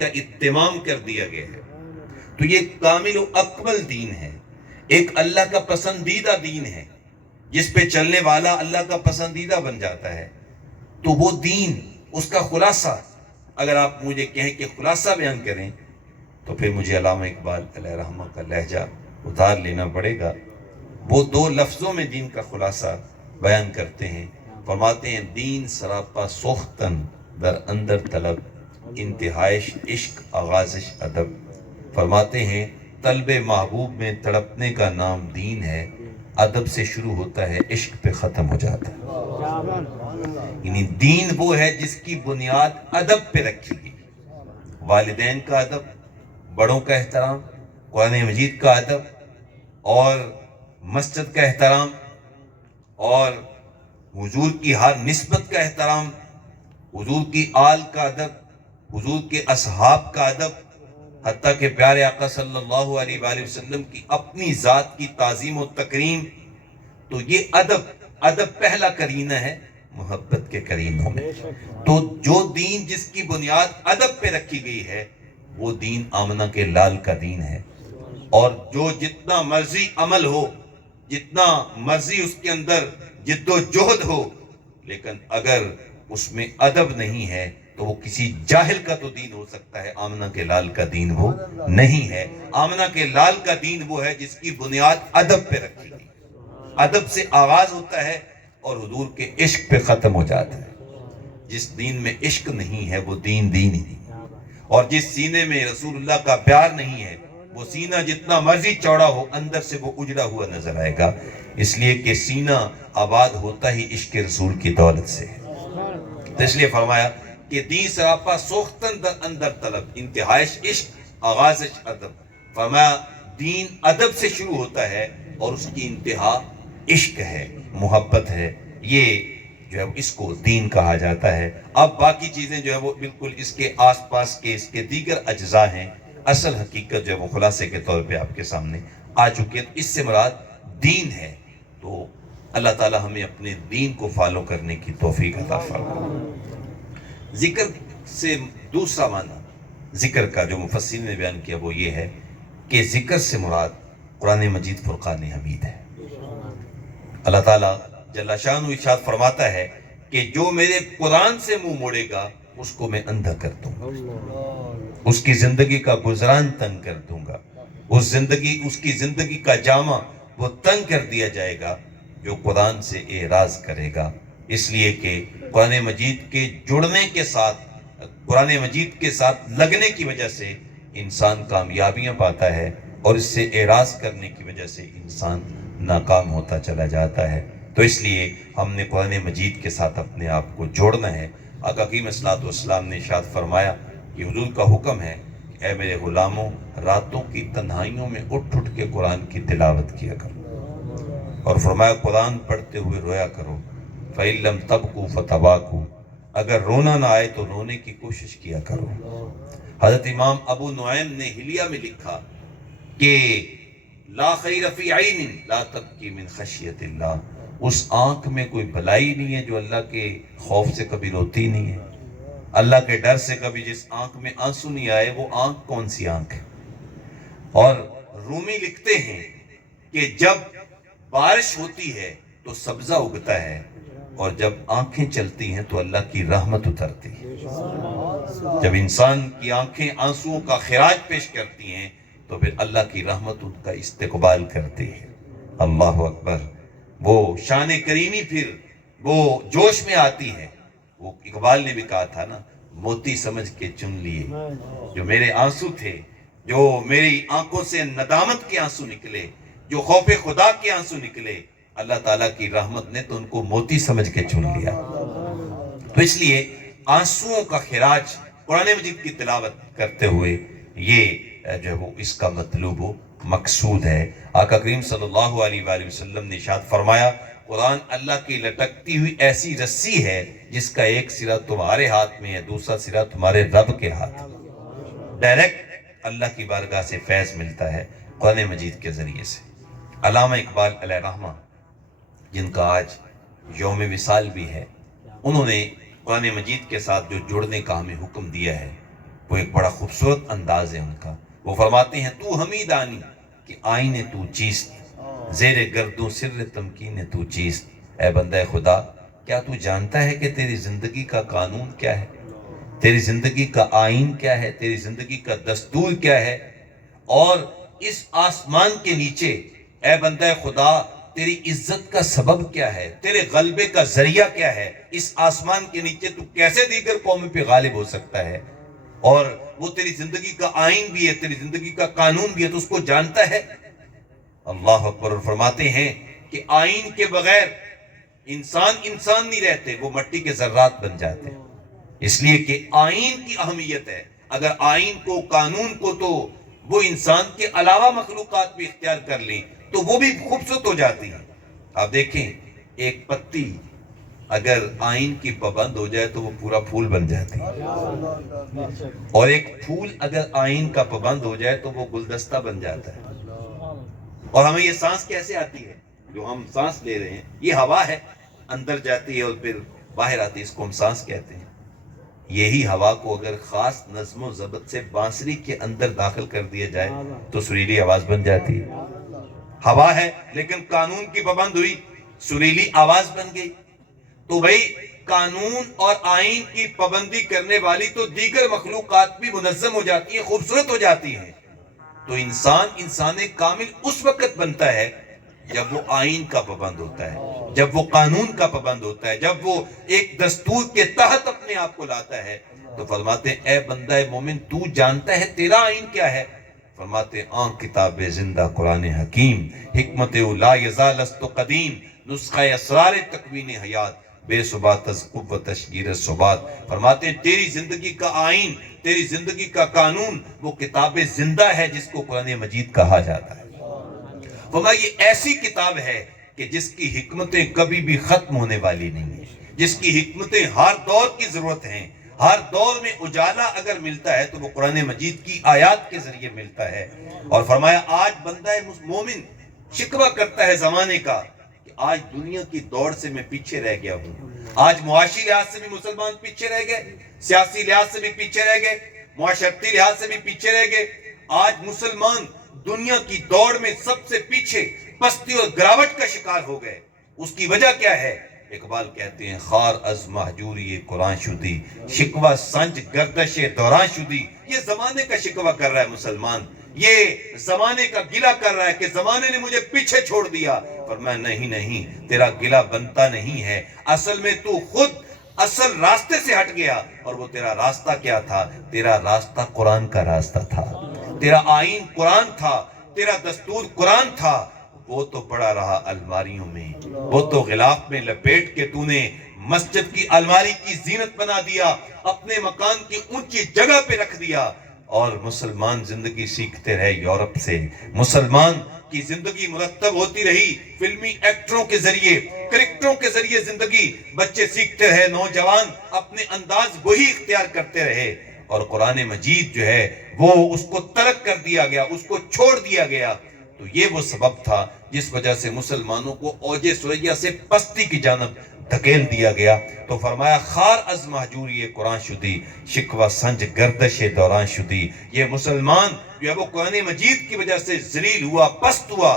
کا اہتمام کر دیا گیا ہے۔ تو یہ کامل و اکمل دین ہے، ایک اللہ کا پسندیدہ دین ہے جس پہ چلنے والا اللہ کا پسندیدہ بن جاتا ہے۔ تو وہ دین، اس کا خلاصہ اگر آپ مجھے کہیں کہ خلاصہ بیان کریں تو پھر مجھے علامہ اقبال علیہ رحمہ کا لہجہ اتار لینا پڑے گا۔ وہ دو لفظوں میں دین کا خلاصہ بیان کرتے ہیں، فرماتے ہیں دین سراپا سوختن در اندر طلب، انتہائش عشق آغازش ادب۔ فرماتے ہیں طلب محبوب میں تڑپنے کا نام دین ہے، ادب سے شروع ہوتا ہے عشق پہ ختم ہو جاتا ہے۔ یعنی دین وہ ہے جس کی بنیاد ادب پہ رکھی گئی، والدین کا ادب، بڑوں کا احترام، قرآن مجید کا ادب، اور مسجد کا احترام، اور حضور کی ہر نسبت کا احترام، حضور کی آل کا ادب، حضور کے اصحاب کا ادب، حتیٰ کہ پیارے آقا صلی اللہ علیہ وآلہ وسلم کی اپنی ذات کی تعظیم و تکریم۔ تو یہ ادب پہلا کرینہ ہے محبت کے کرینوں میں۔ تو جو دین جس کی بنیاد ادب پہ رکھی گئی ہے وہ دین آمنہ کے لال کا دین ہے۔ اور جو جتنا مرضی عمل ہو، جتنا مرضی اس کے اندر جد و جہد ہو، لیکن اگر اس میں ادب نہیں ہے تو وہ کسی جاہل کا تو دین ہو سکتا ہے، آمنہ کے لال کا دین وہ نہیں ہے۔ آمنہ کے لال کا دین وہ ہے جس کی بنیاد ادب پہ رکھی گئی، ادب سے آغاز ہوتا ہے اور حضور کے عشق پہ ختم ہو جاتا ہے۔ جس دین میں عشق نہیں ہے وہ دین ہی نہیں، اور جس سینے میں رسول اللہ کا پیار نہیں ہے وہ سینہ جتنا مرضی چوڑا ہو اندر سے وہ اجڑا ہوا نظر آئے گا، اس لیے کہ سینہ آباد ہوتا ہی عشق رسول کی دولت سے ہے۔ تو اس لیے فرمایا کہ دین سراپا سوختن در اندر طلب، انتہائش عشق آغازش ادب۔ فرمایا دین ادب سے شروع ہوتا ہے اور اس کی انتہا عشق ہے، محبت ہے، یہ جو ہے اس کو دین کہا جاتا ہے۔ اب باقی چیزیں جو ہے وہ بالکل اس کے آس پاس کے اس کے دیگر اجزاء ہیں، اصل حقیقت جو ہے وہ خلاصے کے طور پہ آپ کے سامنے آ چکی ہے۔ اس سے مراد دین ہے، تو اللہ تعالی ہمیں اپنے دین کو فالو کرنے کی توفیق عطا فرمائے۔ ذکر سے دوسرا معنی ذکر کا جو مفسرین نے بیان کیا وہ یہ ہے کہ ذکر سے مراد قرآن مجید فرقان حمید ہے۔ اللہ تعالیٰ جل شانہ ارشاد فرماتا ہے کہ جو میرے قرآن سے منہ موڑے گا اس کو میں اندھا کر دوں گا، اس کی زندگی کا گزران تنگ کر دوں گا، اس کی زندگی کا جامہ وہ تنگ کر دیا جائے گا جو قرآن سے اعراض کرے گا۔ اس لیے کہ قرآن مجید کے جڑنے کے ساتھ، قرآن مجید کے ساتھ لگنے کی وجہ سے انسان کامیابیاں پاتا ہے، اور اس سے اعراض کرنے کی وجہ سے انسان ناکام ہوتا چلا جاتا ہے۔ تو اس لیے ہم نے قرآن مجید کے ساتھ اپنے آپ کو جوڑنا ہے۔ آقا کریم صلی اللہ علیہ وسلم نے ارشاد فرمایا کہ حضور کا حکم ہے کہ اے میرے غلاموں، راتوں کی تنہائیوں میں اٹھ اٹھ کے قرآن کی تلاوت کیا کرو، اور فرمایا قرآن پڑھتے ہوئے رویا کرو، فَإِن لَمْ تَبْكُوا فَتَبَاكُوا، اگر رونا نہ آئے تو رونے کی کوشش کیا کرو۔ حضرت امام ابو نعیم نے حلیہ میں لکھا کہ لا خیر فی عین لا تبکی من خشیت اللہ، اس آنکھ میں کوئی بھلائی نہیں ہے جو اللہ کے خوف سے کبھی روتی نہیں ہے، اللہ کے ڈر سے کبھی جس آنکھ میں آنسو نہیں آئے وہ آنکھ کون سی آنکھ ہے۔ اور رومی لکھتے ہیں کہ جب بارش ہوتی ہے تو سبزہ اگتا ہے، اور جب آنکھیں چلتی ہیں تو اللہ کی رحمت اترتی ہے۔ جب انسان کی آنکھیں آنسوؤں کا خراج پیش کرتی ہیں تو پھر اللہ کی رحمت ان کا استقبال کرتی ہے۔ اللہ اکبر، وہ شان کریمی پھر وہ جوش میں آتی ہے۔ وہ اقبال نے بھی کہا تھا نا، موتی سمجھ کے چن لیے جو میرے آنسو تھے، جو میری آنکھوں سے ندامت کے آنسو نکلے، جو خوف خدا کے آنسو نکلے، اللہ تعالیٰ کی رحمت نے تو ان کو موتی سمجھ کے چن لیا۔ تو اس لیے آنسوؤں کا خراج قرآن مجید کی تلاوت کرتے ہوئے یہ جو ہے وہ اس کا مطلوب و مقصود ہے۔ آقا کریم صلی اللہ علیہ وآلہ وسلم نے ارشاد فرمایا قرآن اللہ کی لٹکتی ہوئی ایسی رسی ہے جس کا ایک سرا تمہارے ہاتھ میں ہے، دوسرا سرا تمہارے رب کے ہاتھ میں۔ ڈائریکٹ اللہ کی بارگاہ سے فیض ملتا ہے قرآن مجید کے ذریعے سے۔ علامہ اقبال علیہ رحمہ جن کا آج یوم وصال بھی ہے، انہوں نے قرآن مجید کے ساتھ جو جڑنے کا ہمیں حکم دیا ہے وہ ایک بڑا خوبصورت انداز ہے ان کا. وہ فرماتے ہیں تو حمیدانی کہ آئینے تو چیست، زیر گردوں سر تمکین تو چیست. اے بندہ خدا، کیا تو جانتا ہے کہ تیری زندگی کا قانون کیا ہے، تیری زندگی کا آئین کیا ہے، تیری زندگی کا دستور کیا ہے؟ اور اس آسمان کے نیچے اے بندہ خدا تیری عزت کا سبب کیا ہے، تیرے غلبے کا ذریعہ کیا ہے؟ اس آسمان کے نیچے تو کیسے دیگر قوموں پہ غالب ہو سکتا ہے؟ اور وہ تیری زندگی کا آئین بھی ہے، تیری زندگی کا قانون بھی ہے، تو اس کو جانتا ہے؟ اللہ اکبر. اور فرماتے ہیں کہ آئین کے بغیر انسان نہیں رہتے، وہ مٹی کے ذرات بن جاتے ہیں. اس لیے کہ آئین کی اہمیت ہے. اگر آئین کو، قانون کو تو وہ انسان کے علاوہ مخلوقات بھی اختیار کر لیں تو وہ بھی خوبصورت ہو جاتی ہیں. آپ دیکھیں ایک پتی اگر آئین کی پابند ہو جائے تو وہ پورا پھول بن جاتی ہے، اور ایک پھول اگر آئین کا پابند ہو جائے تو وہ گلدستہ بن جاتا ہے. اور ہمیں یہ سانس کیسے آتی ہے؟ جو ہم سانس لے رہے ہیں یہ ہوا ہے، اندر جاتی ہے اور پھر باہر آتی ہے، اس کو ہم سانس کہتے ہیں. یہی ہوا کو اگر خاص نظم و ضبط سے بانسری کے اندر داخل کر دیا جائے تو سریلی آواز بن جاتی ہے. ہوا ہے لیکن قانون کی پابند ہوئی، سریلی آواز بن گئی. تو بھئی قانون اور آئین کی پابندی کرنے والی تو دیگر مخلوقات بھی منظم ہو جاتی ہیں، خوبصورت ہو جاتی ہیں. تو انسان کامل اس وقت بنتا ہے جب وہ آئین کا پابند ہوتا ہے، جب وہ قانون کا پابند ہوتا ہے، جب وہ ایک دستور کے تحت اپنے آپ کو لاتا ہے. تو فرماتے ہیں اے بندہ مومن تو جانتا ہے تیرا آئین کیا ہے؟ فرماتے ہیں کتاب زندہ قرآن حکیم، حکمت لا یزال است قدیم، نسخہ اسرار تکوین حیات، بے ثبات از قوت تشگیر ثبات. فرماتے ہیں تیری زندگی کا آئین، تیری زندگی کا قانون وہ کتاب زندہ ہے جس کو قرآن مجید کہا جاتا ہے. فرمایا یہ ایسی کتاب ہے کہ جس کی حکمتیں کبھی بھی ختم ہونے والی نہیں ہیں، جس کی حکمتیں ہر دور کی ضرورت ہیں. ہر دور میں اجالا اگر ملتا ہے تو وہ قرآن مجید کی آیات کے ذریعے ملتا ہے. اور فرمایا آج بندہ مومن شکوہ کرتا ہے زمانے کا کہ آج دنیا کی دوڑ سے میں پیچھے رہ گیا ہوں. آج معاشی لحاظ سے بھی مسلمان پیچھے رہ گئے، سیاسی لحاظ سے بھی پیچھے رہ گئے، معاشرتی لحاظ سے بھی پیچھے رہ گئے. آج مسلمان دنیا کی دوڑ میں سب سے پیچھے پستی اور گراوٹ کا شکار ہو گئے. اس کی وجہ کیا ہے؟ اقبال کہتے ہیں خار از محجوری قرآن شدی، شکوہ سنج گردش دوران شدی. یہ زمانے کا شکوہ کر رہا ہے مسلمان، یہ زمانے کا گلہ کر رہا ہے کہ زمانے نے مجھے پیچھے چھوڑ دیا. فرمایا نہیں، تیرا گلہ بنتا نہیں ہے. اصل میں تو خود اصل راستے سے ہٹ گیا. اور وہ تیرا راستہ کیا تھا؟ تیرا راستہ قرآن کا راستہ تھا، تیرا آئین قرآن تھا، تیرا دستور قرآن تھا. وہ تو پڑا رہا الماریوں میں، وہ تو غلاف میں لپیٹ کے تو نے مسجد کی الماری کی زینت بنا دیا، اپنے مکان کی اونچی جگہ پہ رکھ دیا. اور مسلمان زندگی سیکھتے رہے یورپ سے، مسلمان کی زندگی مرتب ہوتی رہی فلمی ایکٹروں کے ذریعے، کرکٹروں کے ذریعے زندگی بچے سیکھتے رہے، نوجوان اپنے انداز وہی اختیار کرتے رہے. اور قرآن مجید جو ہے وہ اس کو ترک کر دیا گیا، اس کو چھوڑ دیا گیا. تو یہ وہ سبب تھا جس وجہ سے مسلمانوں کو اوج سریا سے پستی کی جانب دھکیل دیا گیا. تو فرمایا خار از محجوری قرآن شدی، شکوہ سنج گردش دوران شدی. یہ مسلمان جو ہے وہ قرآن مجید کی وجہ سے ذلیل ہوا، پست ہوا.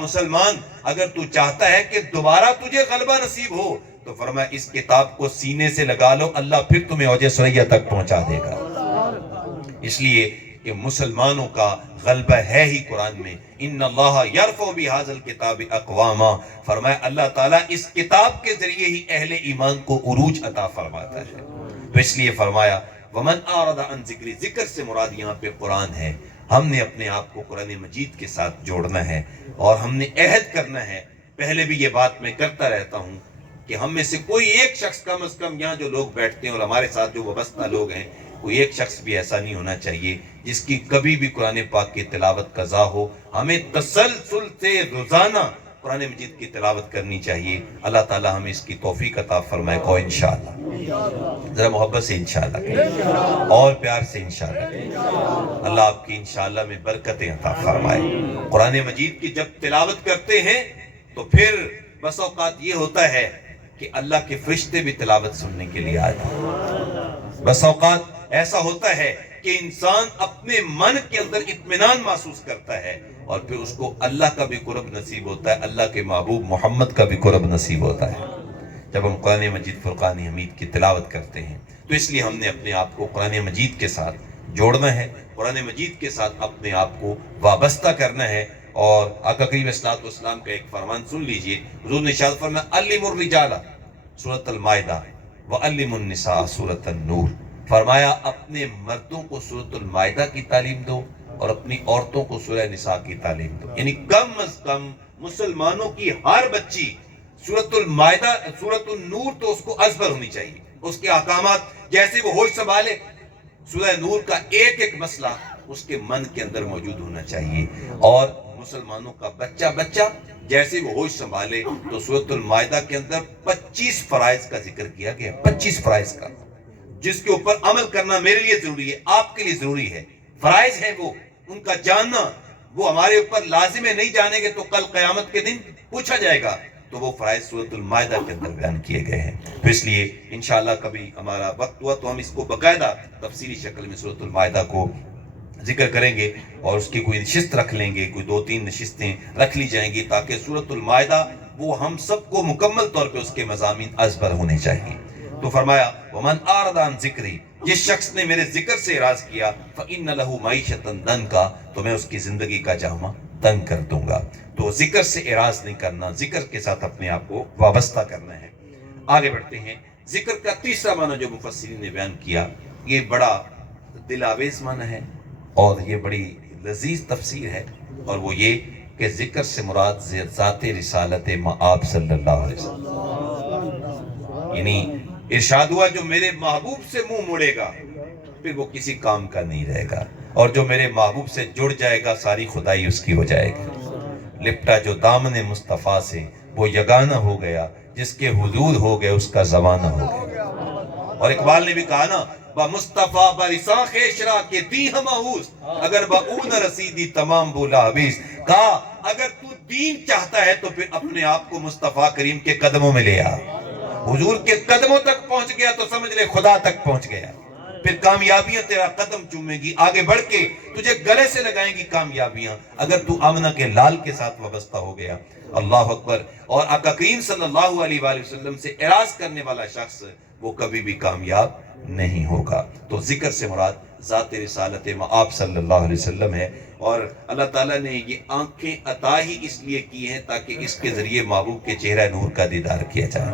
مسلمان اگر تو چاہتا ہے کہ دوبارہ تجھے غلبہ نصیب ہو تو فرمایا اس کتاب کو سینے سے لگا لو، اللہ پھر تمہیں اوج سریا تک پہنچا دے گا. اس لیے کہ مسلمانوں کا غلبہ ہے ہی قرآن میں. ان اللہ یرفع بہذا الکتاب اقواما. فرمایا اللہ تعالیٰ اس کتاب کے ذریعے ہی اہل ایمان کو عروج عطا فرماتا ہے. تو اس لیے فرمایا ومن اعرض عن ذکری، ذکر سے مراد یہاں پہ قرآن ہے. ہم نے اپنے آپ کو قرآن مجید کے ساتھ جوڑنا ہے اور ہم نے عہد کرنا ہے. پہلے بھی یہ بات میں کرتا رہتا ہوں کہ ہم میں سے کوئی ایک شخص، کم از کم یہاں جو لوگ بیٹھتے ہیں اور ہمارے ساتھ جو وابستہ لوگ ہیں، کوئی ایک شخص بھی ایسا نہیں ہونا چاہیے جس کی کبھی بھی قرآن پاک کی تلاوت قضا ہو. ہمیں تسلسل سے روزانہ قرآن مجید کی تلاوت کرنی چاہیے. اللہ تعالیٰ ہمیں اس کی توفیق عطا فرمائے. کو انشاءاللہ ذرا محبت سے انشاءاللہ اور پیار سے انشاءاللہ. اللہ آپ کی انشاءاللہ میں برکتیں عطا فرمائے. قرآن مجید کی جب تلاوت کرتے ہیں تو پھر بس اوقات یہ ہوتا ہے کہ اللہ کے فرشتے بھی تلاوت سننے کے لیے آتے ہیں. بس اوقات ایسا ہوتا ہے کہ انسان اپنے من کے اندر اطمینان محسوس کرتا ہے اور پھر اس کو اللہ کا بھی قرب نصیب ہوتا ہے، اللہ کے محبوب محمد کا بھی قرب نصیب ہوتا ہے جب ہم قرآن مجید فرقان حمید کی تلاوت کرتے ہیں۔ تو اس لیے ہم نے اپنے آپ کو قرآن مجید کے ساتھ جوڑنا ہے، قرآن مجید کے ساتھ اپنے آپ کو وابستہ کرنا ہے۔ اور آقا کریم صلی اللہ علیہ وسلم کا ایک فرمان سن لیجئے، حضور نے ارشاد فرمایا علم الرجال سورۃ المائدہ وعلم النساء سورۃ النور، فرمایا اپنے مردوں کو سورۃ المائدہ کی تعلیم دو اور اپنی عورتوں کو سورہ نساء کی تعلیم دو، یعنی کم از کم مسلمانوں کی ہر بچی سورۃ المائدہ سورۃ النور تو اس کو ازبر ہونی چاہیے، اس کے احکامات جیسے وہ ہوش سنبھالے، سورہ نور کا ایک ایک مسئلہ اس کے من کے اندر موجود ہونا چاہیے۔ اور مسلمانوں کا بچہ جیسے وہ ہوش سنبھالے تو سورۃ المائدہ کے اندر 25 فرائض کا ذکر کیا گیا، 25 فرائض کا، جس کے اوپر عمل کرنا میرے لیے ضروری ہے، آپ کے لیے ضروری ہے۔ فرائض ہیں وہ، ان کا جاننا وہ ہمارے اوپر لازم ہے، نہیں جانیں گے تو کل قیامت کے دن پوچھا جائے گا۔ تو وہ فرائض سورۃ المائدہ کے اندر بیان کیے گئے ہیں۔ تو اس لیے انشاءاللہ کبھی ہمارا وقت ہوا تو ہم اس کو باقاعدہ تفصیلی شکل میں سورۃ المائدہ کو ذکر کریں گے اور اس کی کوئی نشست رکھ لیں گے، کوئی 2-3 نشستیں رکھ لی جائیں گی تاکہ سورۃ المائدہ وہ ہم سب کو مکمل طور پہ اس کے مضامین ازبر ہونے چاہیے۔ تو فرمایا ومن اعرض عن ذکری، جس شخص نے میرے ذکر سے اعراض کیا فإن له معیشۃ ضنکا، تو میں اس کی زندگی کا جامہ تنگ کر دوں گا۔ تو ذکر سے اعراض نہیں کرنا، ذکر کے ساتھ اپنے آپ کو وابستہ کرنا ہے۔ آگے بڑھتے ہیں۔ ذکر کا تیسرا معنی جو مفسرین نے بیان کیا، یہ بڑا دل آویز معنی ہے اور یہ بڑی لذیذ تفسیر ہے، اور وہ یہ کہ ذکر سے مراد ذات رسالت مآب صلی اللہ علیہ وسلم، یعنی ارشاد ہوا جو میرے محبوب سے منہ موڑے گا پھر وہ کسی کام کا نہیں رہے گا، اور جو میرے محبوب سے جڑ جائے گا ساری خدائی اس کی ہو جائے گی۔ لپٹا جو دامن مصطفیٰ سے وہ یگانہ ہو گیا، جس کے حضور ہو گئے اس کا زمانہ ہو گیا۔ اور اقبال نے بھی کہا نا با مصطفیٰ برساں خیشرا کے دی ہم آہوز، اگر با او نہ رسیدی تمام بولا حبیز، کہا اگر تو دین چاہتا ہے تو پھر اپنے آپ کو مصطفیٰ کریم کے قدموں میں لے آ، حضور کے قدموں تک پہنچ گیا تو سمجھ لے خدا تک پہنچ گیا، پھر کامیابیاں تیرا قدم چومیں گی، آگے بڑھ کے تجھے گلے سے لگائیں گی کامیابیاں، اگر تو آمنہ کے لال کے ساتھ وابستہ ہو گیا۔ اللہ اکبر۔ اور آقا کریم صلی اللہ علیہ وآلہ وسلم سے اعراض کرنے والا شخص وہ کبھی بھی کامیاب نہیں ہوگا۔ تو ذکر سے مراد ذات رسالت مآب صلی اللہ علیہ وسلم ہے، اور اللہ تعالیٰ نے یہ آنکھیں عطا ہی اس لیے کی ہیں تاکہ اس کے ذریعے محبوب کے چہرہ نور کا دیدار کیا جائے،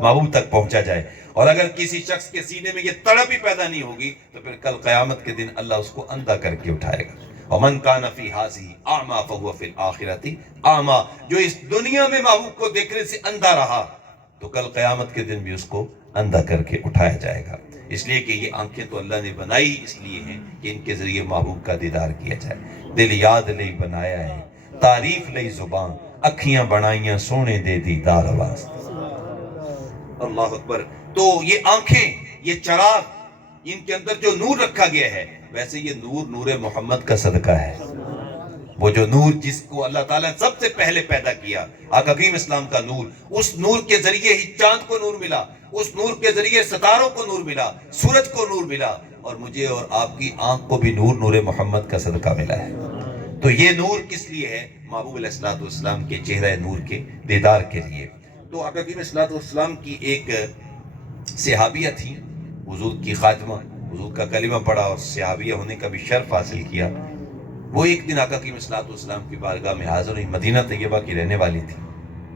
محبوب تک پہنچا جائے۔ اور اگر کسی شخص کے سینے میں یہ تڑپ ہی پیدا نہیں ہوگی تو پھر کل قیامت کے دن اللہ اس کو اندھا کر کے اٹھائے گا۔ وَمَنْ كَانَ فِي هَذِهِ أَعْمَى فَهُوَ فِي الْآخِرَةِ أَعْمَى، جو اس دنیا میں محبوب کو دیکھنے سے اندھا رہا تو کل قیامت کے دن بھی اس کو اندھا کر کے اٹھایا جائے گا، اس لیے کہ یہ آنکھیں تو اللہ نے بنائی اس لیے ہیں کہ ان کے ذریعے محبوب کا دیدار کیا جائے۔ دل یاد لئی بنایا ہے، تعریف لئی زبان، اکھیاں بنائیاں سونے دے دیدار آواز۔ اللہ اکبر۔ تو یہ آنکھیں، یہ چراغ، ان کے اندر جو نور رکھا گیا ہے، ویسے یہ نور نور محمد کا صدقہ ہے، وہ جو نور جس کو اللہ تعالیٰ نے سب سے پہلے پیدا کیا، آقا کریم اسلام کا نور، اس نور کے ذریعے ہی چاند کو نور ملا، اس نور کے ذریعے ستاروں کو نور ملا، سورج کو نور ملا، اور مجھے اور آپ کی آنکھ کو بھی نور نور محمد کا صدقہ ملا ہے۔ تو یہ نور کس لیے ہے؟ محبوب علیہ الصلوۃ والسلام کے چہرہ نور کے دیدار کے لیے۔ تو آقا کریم الصلوۃ والسلام کی ایک صحابیہ تھی، حضور کی خادمہ، حضور کا کلمہ پڑھا اور صحابیہ ہونے کا بھی شرف حاصل کیا۔ وہ ایک دن آقا کریم الصلوۃ والسلام کی بارگاہ میں حاضر ہوئی، مدینہ طیبہ کی رہنے والی تھی۔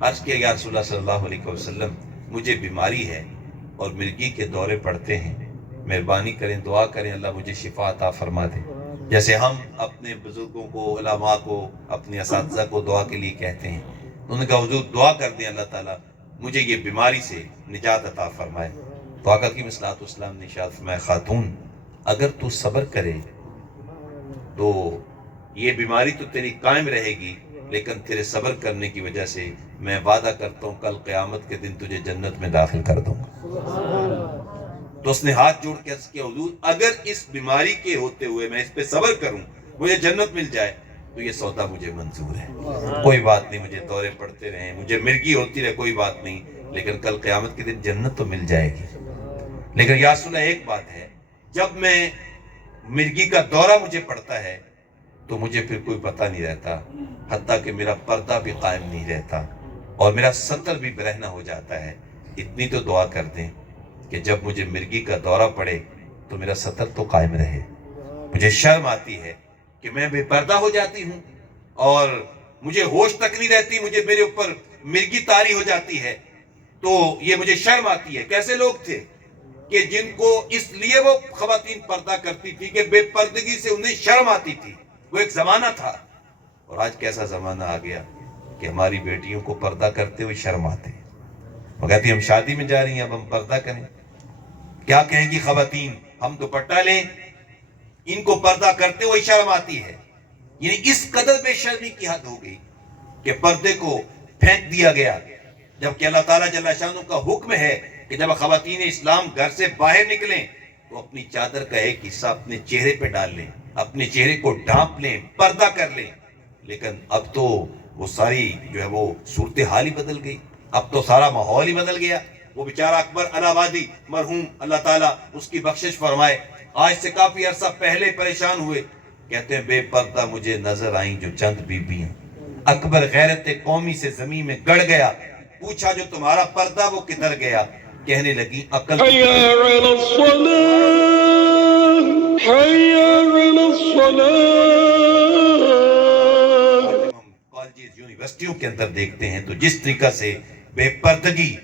عرض کیا یا رسول اللہ صلی اللہ علیہ وسلم، مجھے بیماری ہے اور مرگی کے دورے پڑتے ہیں، مہربانی کریں دعا کریں اللہ مجھے شفا عطا فرما دے، جیسے ہم اپنے بزرگوں کو، علماء کو، اپنے اساتذہ کو دعا کے لیے کہتے ہیں۔ انہوں نے کہا حضور دعا کر دیں اللہ تعالیٰ مجھے یہ بیماری سے نجات عطا فرمائے۔ تو آقا کریم صلی اللہ علیہ وسلم نے ارشاد فرمایا خاتون اگر تو صبر کرے تو یہ بیماری تو تیری قائم رہے گی، لیکن تیرے صبر کرنے کی وجہ سے میں وعدہ کرتا ہوں کل قیامت کے دن تجھے جنت میں داخل کر دوں گا۔ تو اس نے ہاتھ جوڑ کے عرض کیا حضور اگر اس بیماری کے ہوتے ہوئے میں اس پہ صبر کروں مجھے جنت مل جائے تو یہ سودا مجھے منظور ہے، کوئی بات نہیں، مجھے دورے پڑتے رہیں، مجھے مرگی ہوتی رہے، کوئی بات نہیں، لیکن کل قیامت کے دن جنت تو مل جائے گی۔ لیکن یا رسول اللہ ایک بات ہے، جب میں مرگی کا دورہ مجھے پڑتا ہے تو مجھے پھر کوئی پتہ نہیں رہتا، حتیٰ کہ میرا پردہ بھی قائم نہیں رہتا اور میرا ستر بھی برہنہ ہو جاتا ہے۔ اتنی تو دعا کر دیں کہ جب مجھے مرگی کا دورہ پڑے تو میرا ستر تو قائم رہے۔ مجھے شرم آتی ہے کہ میں بے پردہ ہو جاتی ہوں اور مجھے ہوش تک نہیں رہتی، مجھے میرے اوپر مرگی طاری ہو جاتی ہے، تو یہ مجھے شرم آتی ہے۔ کیسے لوگ تھے کہ جن کو اس لیے وہ خواتین پردہ کرتی تھی کہ بے پردگی سے انہیں شرم آتی تھی، وہ ایک زمانہ تھا۔ اور آج کیسا زمانہ آ گیا کہ ہماری بیٹیوں کو پردہ کرتے ہوئے شرم آتے ہیں، وہ کہتی ہیں ہم شادی میں جا رہی ہیں، اب ہم پردہ کریں، کیا کہیں گی خواتین، ہم دوپٹہ لیں، ان کو پردہ کرتے ہوئے شرم آتی ہے۔ یعنی اس قدر بے شرمی کی حد ہو گئی کہ پردے کو پھینک دیا گیا، جبکہ اللہ تعالیٰ جل شانہ کا حکم ہے کہ جب خواتین اسلام گھر سے باہر نکلیں تو اپنی چادر کا ایک حصہ اپنے چہرے پہ ڈال لیں، اپنے چہرے کو ڈھانپ لیں، پردہ کر لیں۔ لیکن اب تو وہ ساری جو ہے وہ صورتحال ہی بدل گئی، اب تو سارا ماحول ہی بدل گیا۔ وہ بیچارہ اکبر الہ آبادی مرحوم اللہ تعالیٰ اس کی بخشش فرمائے، آج سے کافی عرصہ پہلے پریشان ہوئے، کہتے ہیں بے پردہ مجھے نظر آئیں جو چند بیبیاں، اکبر غیرت قومی سے زمین میں گڑ گیا، پوچھا جو تمہارا پردہ وہ کدھر گیا، کہنے لگی عقل حي على الصلاة حي على الصلاة۔ جب ہم کالجز یونیورسٹیوں کے اندر دیکھتے ہیں تو جس طریقہ سے بے پردگی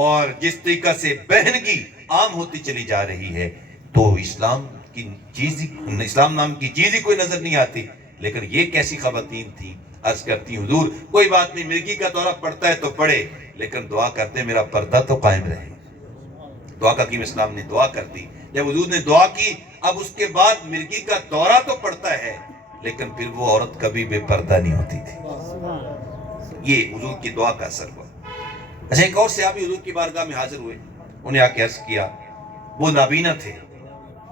اور جس طریقہ سے بہنگی عام ہوتی چلی جا رہی ہے تو اسلام نام کی چیز ہی کوئی نظر نہیں آتی۔ لیکن یہ کیسی خواتین تھیں، عرض کرتی ہیں حضور کوئی بات نہیں، مرگی کا دورہ پڑتا ہے تو پڑے، لیکن دعا کرتے میرا پردہ تو قائم رہے۔ دعا کا حکیم اسلام نے دعا کر دی، جب حضور نے دعا کی اب اس کے بعد مرگی کا دورہ تو پڑتا ہے لیکن پھر وہ عورت کبھی بے پردہ نہیں ہوتی تھی۔ یہ حضور کی دعا کا اثر ہوا۔ اچھا ایک اور صحابی حضور کی بارگاہ میں حاضر ہوئے، انہیں آ کے عرض کیا، وہ نابینا تھے،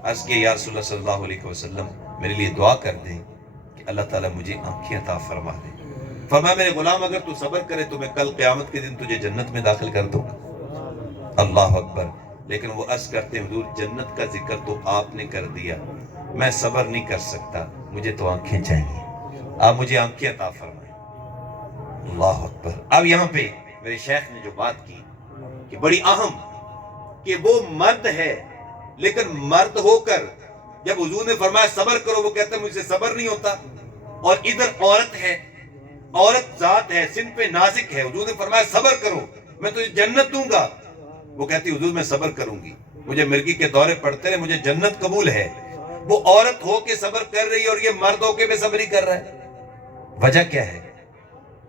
عرض کیا یا رسول اللہ صلی اللہ علیہ وسلم میرے لیے دعا کر دیں کہ اللہ تعالیٰ مجھے آنکھیں عطا فرما دے۔ فرمایا میرے غلام اگر تو صبر کرے تو میں کل قیامت کے دن تجھے جنت میں داخل کر دوں گا۔ اللہ اکبر۔ لیکن وہ عرض کرتے ہیں حضور جنت کا ذکر تو آپ نے کر دیا، میں صبر نہیں کر سکتا، مجھے تو آنکھیں چاہیے، آپ مجھے آنکھیں عطا فرمائیں۔ اللہ اکبر۔ اب یہاں پہ میرے شیخ نے جو بات کی کہ بڑی اہم، کہ وہ مرد ہے لیکن مرد ہو کر جب حضور نے فرمایا صبر کرو وہ کہتا ہے مجھ سے صبر نہیں ہوتا، اور ادھر عورت ہے، عورت ذات ہے، صنف نازک ہے، حضور نے فرمایا صبر کرو میں تجھے جنت دوں گا، وہ کہتی حضور میں صبر کروں گی، مجھے مرگی کے دورے پڑتے رہے، مجھے جنت قبول ہے۔ وہ عورت ہو کے صبر کر رہی ہے اور یہ مرد ہو کے بے صبری کر رہا ہے، وجہ کیا ہے؟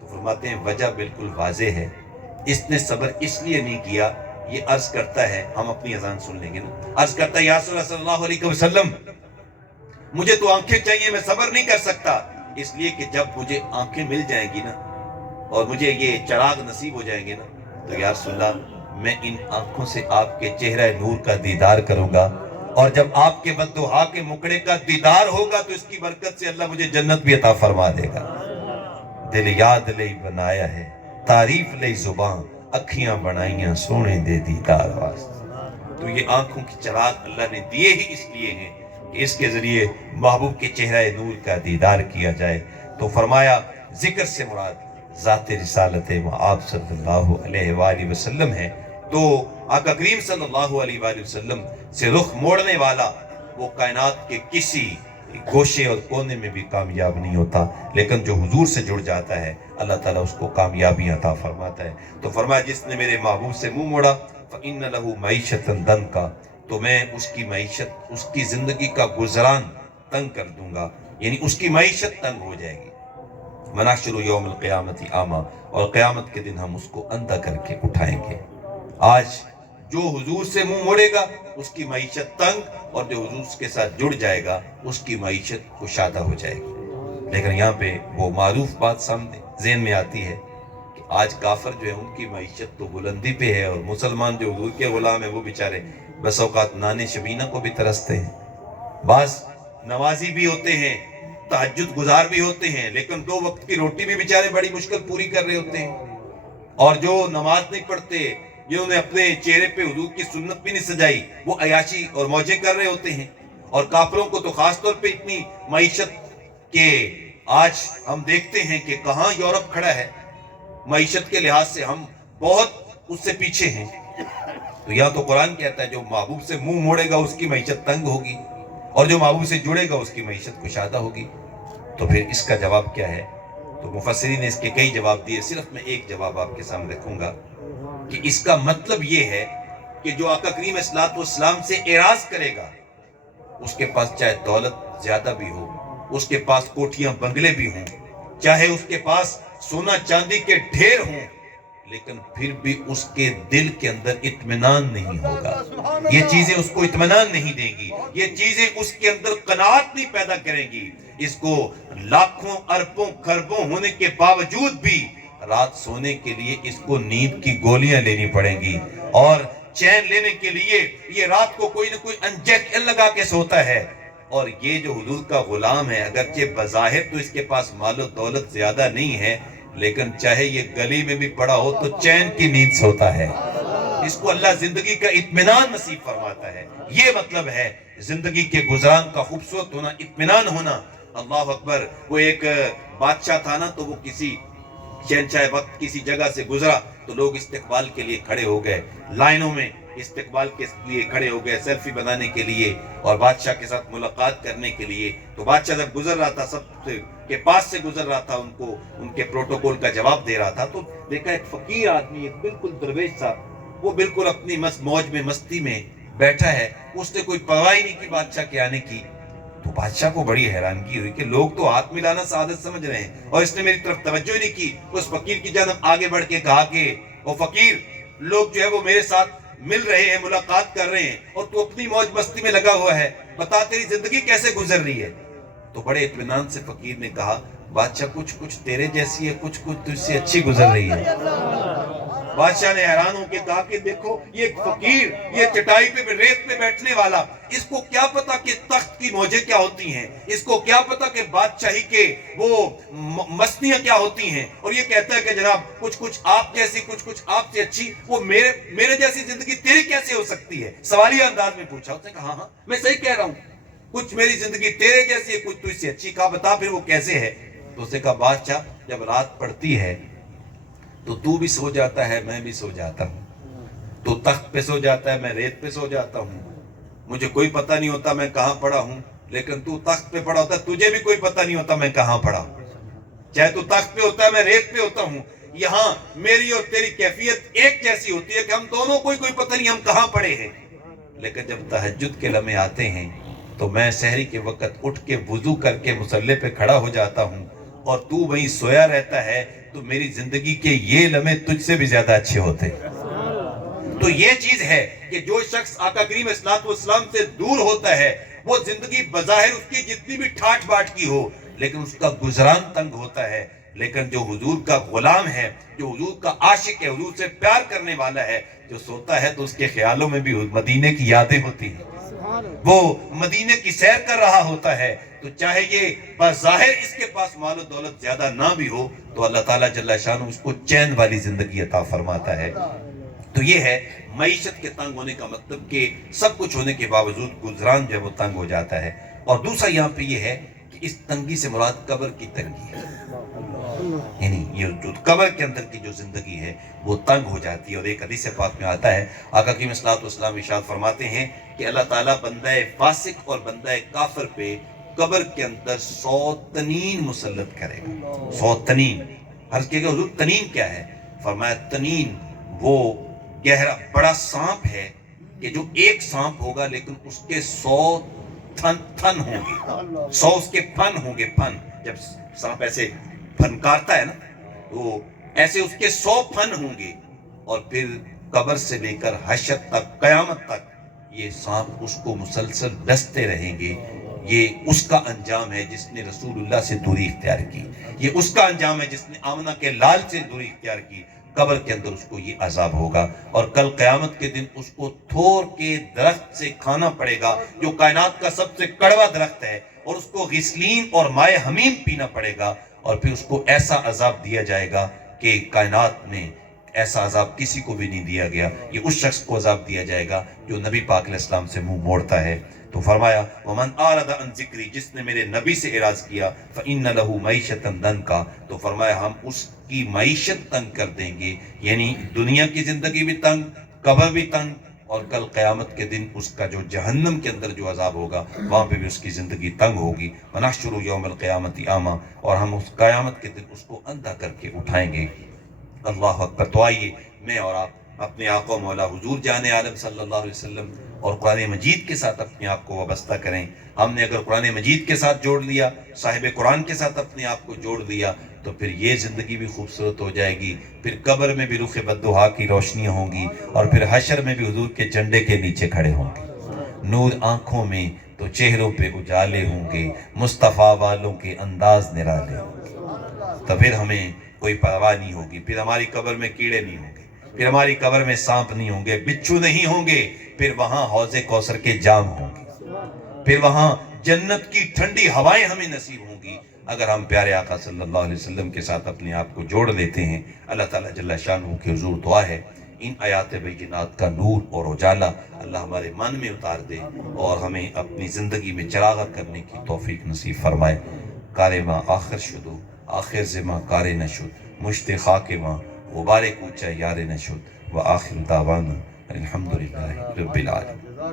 تو فرماتے ہیں وجہ بالکل واضح ہے، اس نے صبر اس لیے نہیں کیا، یہ عرض کرتا ہے، ہم اپنی اذان سن لیں گے نا، عرض کرتا ہے یا رسول اللہ صلی اللہ علیہ وسلم مجھے تو آنکھیں چاہیے، میں صبر نہیں کر سکتا، اس لیے کہ جب مجھے آنکھیں مل جائیں گی نا اور مجھے یہ چراغ نصیب ہو جائیں گے نا تو یا رسول اللہ میں ان آنکھوں سے آپ کے چہرہ نور کا دیدار کروں گا، اور جب آپ کے بددعا کے مکڑے کا دیدار ہوگا تو اس کی برکت سے اللہ مجھے جنت بھی عطا فرما دے گا۔ دل یاد لئی بنایا ہے، تعریف لئی زبان، اکھیاں بنائیاں سونے دے دیدار واسطے۔ تو یہ آنکھوں کی چراغ اللہ نے دیے ہی اس لیے ہیں کہ اس کے ذریعے محبوب کے چہرہ نور کا دیدار کیا جائے۔ تو فرمایا ذکر سے مراد ذات رسالت آپ صلی اللہ علیہ وآلہ وسلم ہے۔ تو آقا کریم صلی اللہ علیہ وآلہ وسلم سے رخ موڑنے والا وہ کائنات کے کسی گوشے اور کونے میں بھی کامیاب نہیں ہوتا، لیکن جو حضور سے جڑ جاتا ہے اللہ تعالیٰ اس کو کامیابی عطا فرماتا ہے۔ تو فرمایا جس نے میرے محبوب سے منہ موڑا فَإِنَّ لَهُ مَعِيشَةً ضَنْكَ، تو میں اس کی معیشت، اس کی زندگی کا گزران تنگ کر دوں گا، یعنی اس کی معیشت تنگ ہو جائے گی۔ وَنَحْشُرُ يَوْمَ الْقِيَامَةِ أَعْمَىٰ، اور قیامت کے دن ہم اس کو اندھا کر کے اٹھائیں گے۔ آج جو حضور سے منہ موڑے گا اس کی معیشت تنگ، اور جو حضور کے ساتھ جڑ جائے گا اس کی معیشت کشادہ ہو جائے گی۔ لیکن یہاں پہ وہ معروف بات سامنے ذہن میں آتی ہے کہ آج کافر جو ہے ان کی معیشت تو بلندی پہ ہے، اور مسلمان جو حضور کے غلام ہیں وہ بیچارے بس اوقات نان شبینہ کو بھی ترستے ہیں۔ بعض نمازی بھی ہوتے ہیں، تہجد گزار بھی ہوتے ہیں، لیکن 2 وقت کی روٹی بھی بیچارے بڑی مشکل پوری کر رہے ہوتے ہیں۔ اور جو نماز نہیں پڑھتے، جنہوں نے اپنے چہرے پہ حضور کی سنت بھی نہیں سجائی، وہ عیاشی اور موجے کر رہے ہوتے ہیں۔ اور کافروں کو تو خاص طور پہ اتنی معیشت کہ آج ہم دیکھتے ہیں کہ کہاں یورپ کھڑا ہے، معیشت کے لحاظ سے ہم بہت اس سے پیچھے ہیں۔ تو یہاں تو قرآن کہتا ہے جو محبوب سے منہ موڑے گا اس کی معیشت تنگ ہوگی، اور جو محبوب سے جڑے گا اس کی معیشت کشادہ ہوگی۔ تو پھر اس کا جواب کیا ہے؟ تو مفسرین نے اس کے کئی جواب دیے، صرف میں ایک جواب آپ کے سامنے رکھوں گا کہ اس کا مطلب یہ ہے کہ جو آقا کریم صلی اسلام سے اعراض کرے گا، اس کے پاس چاہے دولت زیادہ بھی ہو، اس کے پاس کوٹھیاں بنگلے بھی ہوں، چاہے اس کے پاس سونا چاندی کے ڈھیر ہوں، لیکن پھر بھی اس کے دل کے اندر اطمینان نہیں ہوگا۔ یہ چیزیں اس کو اطمینان نہیں دیں گی، یہ چیزیں اس کے اندر قناعت نہیں پیدا کریں گی۔ اس کو لاکھوں اربوں خربوں ہونے کے باوجود بھی رات سونے کے لیے اس کو نیند کی گولیاں لینی پڑیں گی، اور چین لینے کے لیے یہ رات کو کوئی نہ کوئی انجیکشن لگا کے سوتا ہے۔ اور یہ جو حضور کا غلام ہے، اگرچہ بظاہر تو اس کے پاس مال و دولت زیادہ نہیں ہے، لیکن چاہے یہ گلی میں بھی پڑا ہو تو چین کی نیند سوتا ہے۔ اس کو اللہ زندگی کا اطمینان نصیب فرماتا ہے۔ یہ مطلب ہے زندگی کے گزران کا خوبصورت ہونا، اطمینان ہونا۔ اللہ اکبر! وہ ایک بادشاہ تھا نا، تو وہ کسی شہنشاہ وقت کسی جگہ سے گزرا تو لوگ استقبال کے لیے کھڑے ہو گئے، لائنوں میں استقبال کے لیے کھڑے ہو گئے، سیلفی بنانے کے لیے اور بادشاہ کے ساتھ ملاقات کرنے کے لیے۔ تو بادشاہ جب گزر رہا تھا، سب کے پاس سے گزر رہا تھا، ان کے پروٹوکول کا جواب دے رہا تھا، تو دیکھا ایک فقیر آدمی، ایک بالکل درویش تھا، وہ بالکل اپنی موج میں مستی میں بیٹھا ہے، اس نے کوئی پرواہ ہی نہیں کی بادشاہ کے آنے کی۔ تو بادشاہ کو بڑی حیرانگی ہوئی کہ لوگ تو ہاتھ ملانا سعادت سمجھ رہے ہیں، اور اس نے میری طرف توجہ ہی نہیں کی۔ اس فقیر کی جانب آگے بڑھ کے کہا کہ وہ فقیر، لوگ جو ہے وہ میرے ساتھ مل رہے ہیں، ملاقات کر رہے ہیں، اور تو اپنی موج مستی میں لگا ہوا ہے، بتا تیری زندگی کیسے گزر رہی ہے؟ تو بڑے اطمینان سے فقیر نے کہا، بادشاہ کچھ تیرے جیسی ہے، کچھ تجھ سے اچھی گزر رہی ہے۔ بادشاہ نے حیران ہو کے کہا کہ دیکھو یہ ایک فقیر، یہ چٹائی پہ ریت پہ بیٹھنے والا، اس کو کیا پتا کہ تخت کی موجیں کیا ہوتی ہیں، اس کو کیا پتا کہ بادشاہی کے وہ مستیاں کیا ہوتی ہیں، اور یہ کہتا ہے کہ جناب کچھ آپ جیسی، کچھ آپ سے اچھی، وہ میرے جیسی زندگی تیری کیسے ہو سکتی ہے؟ سوالیہ انداز میں پوچھا۔ اس نے کہا ہاں میں صحیح کہہ رہا ہوں، کچھ میری زندگی تیرے جیسی ہے، کچھ تجھ سے اچھی۔ کہا بتا پھر وہ کیسے ہے؟ تو اس نے کہا بادشاہ جب رات پڑتی ہے تو بھی سو جاتا ہے، میں بھی سو جاتا ہوں، تو تخت پہ سو جاتا ہے، میں ریت پہ سو جاتا ہوں، مجھے کوئی پتہ نہیں ہوتا میں کہاں پڑا ہوں، لیکن تو تخت پہ پڑا ہوتا ہے، تجھے بھی کوئی پتہ نہیں ہوتا میں کہاں پڑا ہوں، چاہے تو تخت پہ ہوتا ہے میں ریت پہ ہوتا ہوں، یہاں میری اور تیری کیفیت ایک جیسی ہوتی ہے کہ ہم دونوں کوئی پتہ نہیں ہم کہاں پڑے ہیں۔ لیکن جب تہجد کے لمحے آتے ہیں تو میں سحری کے وقت اٹھ کے وضو کر کے مصلی پہ کھڑا ہو جاتا ہوں، اور تو وہیں سویا رہتا ہے، تو میری زندگی کے یہ لمحے تجھ سے بھی زیادہ اچھے ہوتے ہیں۔ تو یہ چیز ہے کہ جو شخص آقا کریم صلی اللہ علیہ وسلم سے دور ہوتا ہے، وہ زندگی بظاہر اس کی جتنی بھی ٹھاٹ باٹ کی ہو، لیکن اس کا گزران تنگ ہوتا ہے۔ لیکن جو حضور کا غلام ہے، جو حضور کا عاشق ہے، حضور سے پیار کرنے والا ہے، جو سوتا ہے تو اس کے خیالوں میں بھی مدینے کی یادیں ہوتی ہیں، وہ مدینے کی سیر کر رہا ہوتا ہے، تو چاہے یہ بظاہر اس کے پاس مال و دولت زیادہ نہ بھی ہو، تو اللہ تعالیٰ جل شانہ اس کو چین والی زندگی عطا فرماتا ہے۔ تو یہ ہے معیشت کے تنگ ہونے کا مطلب کہ سب کچھ ہونے کے باوجود گزران جو ہے وہ تنگ ہو جاتا ہے۔ اور دوسرا یہاں پہ یہ ہے کہ اس تنگی سے مراد قبر کی تنگی ہے، یعنی یہ جو قبر کے اندر کی جو زندگی ہے وہ تنگ ہو جاتی ہے۔ اور ایک حدیث پاک میں آتا ہے، آقا کریم صلی اللہ علیہ وسلم ارشاد فرماتے ہیں کہ اللہ تعالیٰ بندہ فاسق اور بندہ کافر پہ قبر کے اندر 100 تنین مسلط کرے گا۔ 100 تنین۔ عرض کیا کہ حضور تنین کیا ہے؟ فرمایا تنین وہ گہرا بڑا سانپ ہے کہ جو ایک سانپ ہوگا لیکن اس کے 100 تھن ہوں گے، 100 اس کے پھن ہوں گے۔ پھن جب سانپ ایسے پھنکارتا ہے نا، تو ایسے اس کے 100 پھن ہوں گے، اور پھر قبر سے لے کر حشر تک، قیامت تک یہ سانپ اس کو مسلسل ڈستے رہیں گے۔ یہ اس کا انجام ہے جس نے رسول اللہ سے دوری اختیار کی، یہ اس کا انجام ہے جس نے آمنہ کے لال سے دوری اختیار کی۔ قبر کے اندر اس کو یہ عذاب ہوگا، اور کل قیامت کے دن اس کو تھور کے درخت سے کھانا پڑے گا جو کائنات کا سب سے کڑوا درخت ہے، اور اس کو غسلین اور مائع حمیم پینا پڑے گا، اور پھر اس کو ایسا عذاب دیا جائے گا کہ کائنات میں ایسا عذاب کسی کو بھی نہیں دیا گیا۔ یہ اس شخص کو عذاب دیا جائے گا جو نبی پاک علیہ السلام سے منہ موڑتا ہے، تو فرمایا ومن اعرض عن ذکری، جس نے میرے نبی سے اعراض کیا فإن له معیشۃ ضنکا، تو فرمایا ہم اس کی معیشت تنگ کر دیں گے، یعنی دنیا کی زندگی بھی تنگ، قبر بھی تنگ، اور کل قیامت کے دن اس کا جو جہنم کے اندر جو عذاب ہوگا وہاں پہ بھی اس کی زندگی تنگ ہوگی۔ وَنَحْشُرُ يَوْمَ الْقِيَامَةِ أَعْمَىٰ، اور ہم اس قیامت کے دن اس کو اندھا کر کے اٹھائیں گے۔ اللہ اکبر۔ تو آئیے میں اور آپ اپنے آقا مولا حضور جان عالم صلی اللہ علیہ وسلم اور قرآن مجید کے ساتھ اپنے آپ کو وابستہ کریں۔ ہم نے اگر قرآن مجید کے ساتھ جوڑ لیا، صاحب قرآن کے ساتھ اپنے آپ کو جوڑ لیا، تو پھر یہ زندگی بھی خوبصورت ہو جائے گی، پھر قبر میں بھی رخ بدوحا کی روشنیاں ہوں گی، اور پھر حشر میں بھی حضور کے جھنڈے کے نیچے کھڑے ہوں گے۔ نور آنکھوں میں تو چہروں پہ اجالے ہوں گے، مصطفیٰ والوں کے انداز نرالے ہوں گے۔ تو پھر ہمیں کوئی پرواہ نہیں ہوگی، پھر ہماری قبر میں کیڑے نہیں ہوں گے، پھر ہماری قبر میں سانپ نہیں ہوں گے، بچھو نہیں ہوں گے، پھر وہاں حوض کوثر کے جام ہوں گے، پھر وہاں جنت کی ٹھنڈی ہوائیں ہمیں نصیب ہوں گی، اگر ہم پیارے آقا صلی اللہ علیہ وسلم کے ساتھ اپنے آپ کو جوڑ لیتے ہیں۔ اللہ تعالیٰ جل شانہ کے حضور دعا ہے ان آیات بینات کا نور اور اجالا اللہ ہمارے من میں اتار دے، اور ہمیں اپنی زندگی میں چراغاں کرنے کی توفیق نصیب فرمائے۔ کار ماں آخر شدو، آخر زماں کار نشد، مشت خاک ماں غبار کوچہ یار نشد، و آخر دعوانا الحمدللہ رب العالمین۔